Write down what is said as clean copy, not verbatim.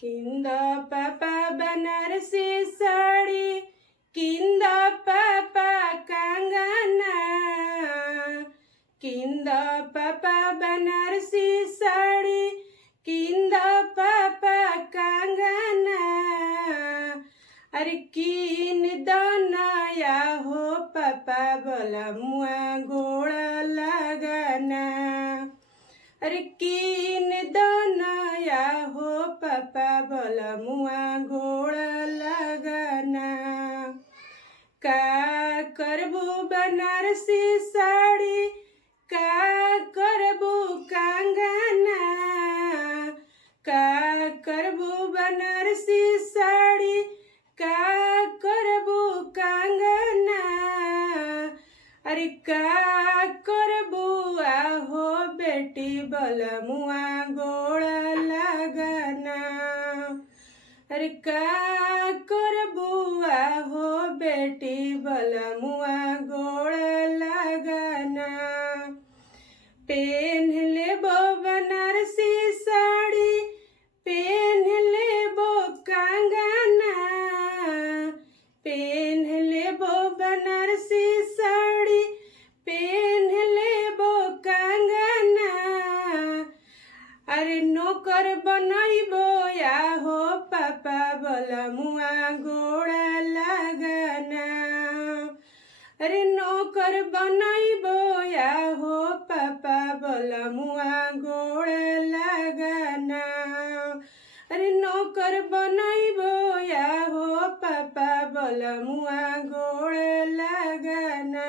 किंद पापा बनारसी साड़ी, किंद पापा कंगना, किंद पापा बनारसी साड़ी, किंद पापा कंगना। अरे कीन दनया हो पापा बोला मुआ गोड़ लगना। अरे कीन दनया हो पापा बोला मुआ गोड़ लगना। का करबू बनारसी साड़ी, का करबू कंगना, का करबू बनारसी साड़ी, का करबू कंगना। अरे का करबू आहो बेटी बोला मुआ गोड़ लगना। अरे का करबू आहो बेटी बोला मुआ गोड़ लगना। पेन लेबो बनारसी साड़ी, पेन लेबो कंगना, पेन लेबो बनारसी साड़ी, पेन लेबो कंगना। अरे नौकर बनैबो या हो पापा बोला मुआ गोड़ लगना। अरे नौकर बनैबो या हो पापा बोला मुआ गोड़ लगना। अरे नौकर बनैबो या हो पापा बोला मुआ गोड़ लगना।